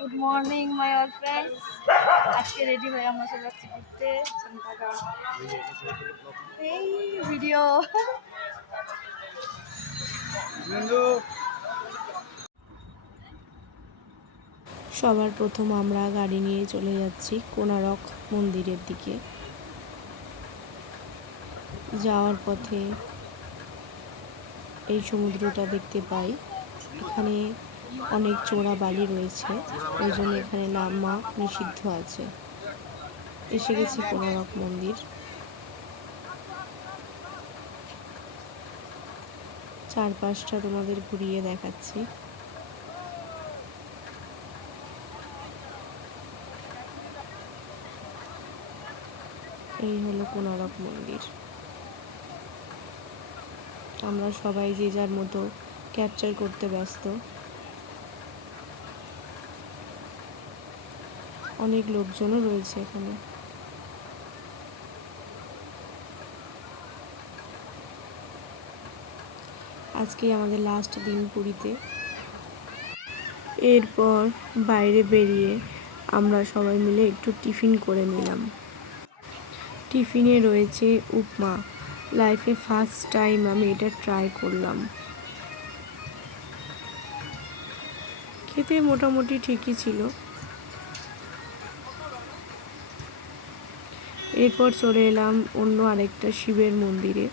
Good morning my all friends. আজকে ready হয়ে আমরা চলে যাচ্ছি ঘুরতে। এই ভিডিও সবার প্রথম আমরা গাড়ি নিয়ে চলে যাচ্ছি কোনারক মন্দিরের দিকে। যাওয়ার পথে এই সমুদ্রটা দেখতে পাই। এখানে অনেক চোরা বালি রয়েছে, ওই জন্য এখানে নামা নিষিদ্ধ আছে। এসে গেছি কোনারক মন্দির। চারপাশটা তোমাদের ঘুরিয়ে দেখাচ্ছি। এই হলো কোনারক মন্দির। আমরা সবাই যে যার মতো ক্যাপচার করতে ব্যস্ত। অনেক লোকজনও রয়েছে এখানে। আজকে আমাদের লাস্ট দিন পুরীতে। এরপর বাইরে বেরিয়ে আমরা সবাই মিলে একটু টিফিন করে নিলাম। টিফিনে রয়েছে উপমা। লাইফে ফার্স্ট টাইম আমি এটা ট্রাই করলাম। খেতে মোটামুটি ঠিকই ছিল। এরপর চলে এলাম অন্য আরেকটা শিবের মন্দিরে।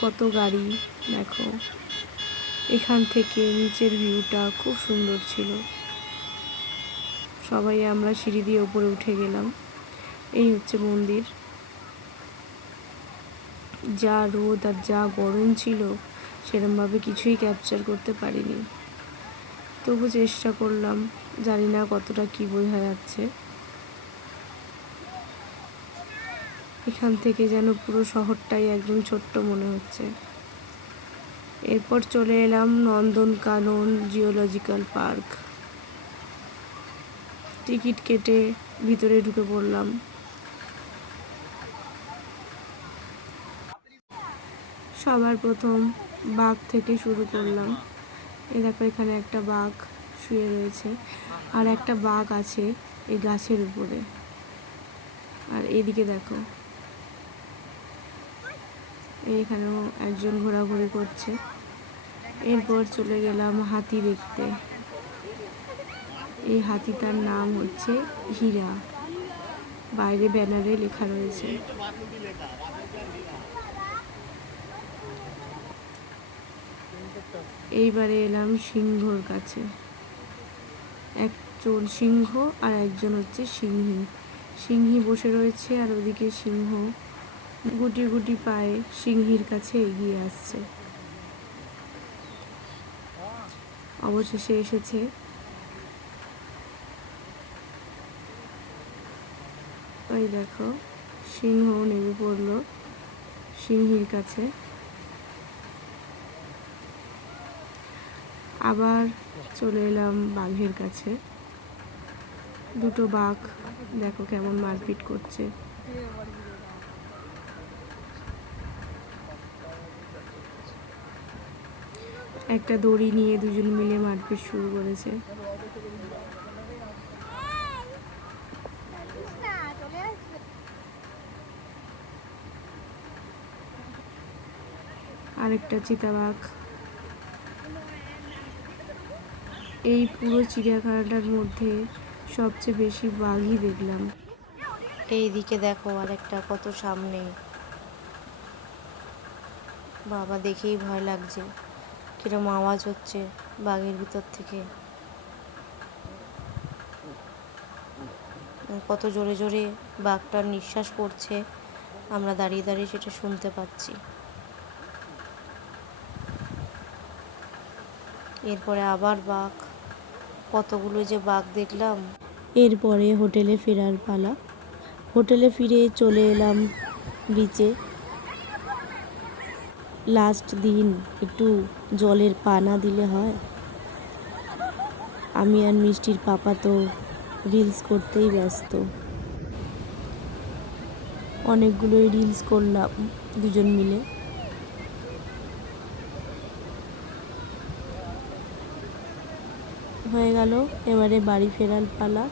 কত গাড়ি দেখো। এখান থেকে নিচের ভিউটা খুব সুন্দর ছিল। সবাই আমরা সিঁড়ি দিয়ে উপরে উঠে গেলাম। এই হচ্ছে মন্দির। যা রোদ আর যা গরম ছিল, সেরকমভাবে কিছুই ক্যাপচার করতে পারিনি। তবু চেষ্টা করলাম। জানি না কতটা কি বোঝা যাচ্ছে। এখান থেকে যেন পুরো শহরটাই একদম ছোট্ট মনে হচ্ছে। এরপর চলে এলাম নন্দনকানন জিওলজিক্যাল পার্ক। টিকিট কেটে ভিতরে ঢুকে পড়লাম। সবার প্রথম বাঘ থেকে শুরু করলাম। দেখো এখানে একটা বাঘ শুয়ে রয়েছে, আর একটা বাঘ আছে এই গাছের উপরে। আর এদিকে দেখো, এইখানেও একজন ঘোরাঘুরি করছে। এরপর চলে গেলাম হাতি দেখতে। এই হাতিটার নাম হচ্ছে হীরা, বাইরে ব্যানারে লেখা রয়েছে। এইবারে এলাম সিংহর কাছে। একজন সিংহ আর একজন হচ্ছে সিংহী। সিংহী বসে রয়েছে আর ওদিকে সিংহ গুটি গুটি পায়ে সিংহীর কাছে এগিয়ে আসছে। অবশেষে এসেছে। ওই দেখো, সিংহ নেমে পড়লো সিংহীর কাছে। আবার চলে এলাম বাঘের কাছে। দুটো বাঘ দেখো কেমন মারপিট করছে। একটা দড়ি নিয়ে দুজন মিলে মারপিট শুরু করেছে। আরেকটা চিতাবাঘ। এই পুরো চিড়িয়াখানাটার মধ্যে সবচেয়ে বেশি বাঘই দেখলাম। এইদিকে দেখো আরেকটা কত সামনে। বাবা, দেখেই ভয় লাগছে। কিরম আওয়াজ হচ্ছে বাঘের ভিতর থেকে। কত জোরে জোরে বাঘটার নিঃশ্বাস পড়ছে, আমরা দাঁড়িয়ে দাঁড়িয়ে সেটা শুনতে পাচ্ছি। এরপরে আবার বাঘ, কতগুলো যে বাঘ দেখলাম। এরপরে হোটেলে ফেরার পালা। হোটেলে ফিরে চলে এলাম বিচে। লাস্ট দিন একটু জলের পানা দিলে হয়। আমি আর মিষ্টির পাপা তো রিলস করতেই ব্যস্ত। অনেকগুলোই রিলস করলাম দুজন মিলে। হয়ে গেল, এবারে বাড়ি ফেরার পালা।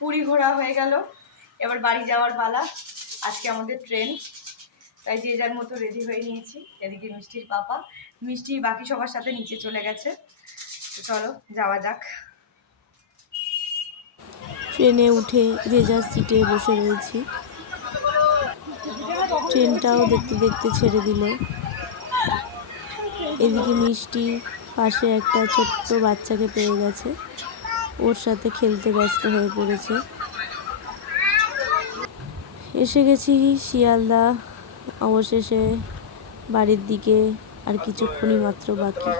পুরী ঘোরা হয়ে গেল, এবার বাড়ি যাওয়ার পালা। আজকে আমাদের ট্রেন, তাই যে যার মতো রেডি হয়ে নিয়েছি। এদিকে মিষ্টির পাপা, মিষ্টি বাকি সবার সাথে নিচে চলে গেছে। তো চলো যাওয়া যাক। ট্রেনে উঠে যে যার সিটে বসে রয়েছি। ট্রেনটাও দেখতে দেখতে ছেড়ে দিল। এদিকে মিষ্টি পাশে একটা ছোট্ট বাচ্চাকে পেয়ে গেছে, ওর সাথে খেলতে ব্যস্ত হয়ে পড়েছে। এসে গেছি শিয়ালদা, অবশেষে বাড়ির দিকে আর কিছুক্ষণই মাত্র বাকি।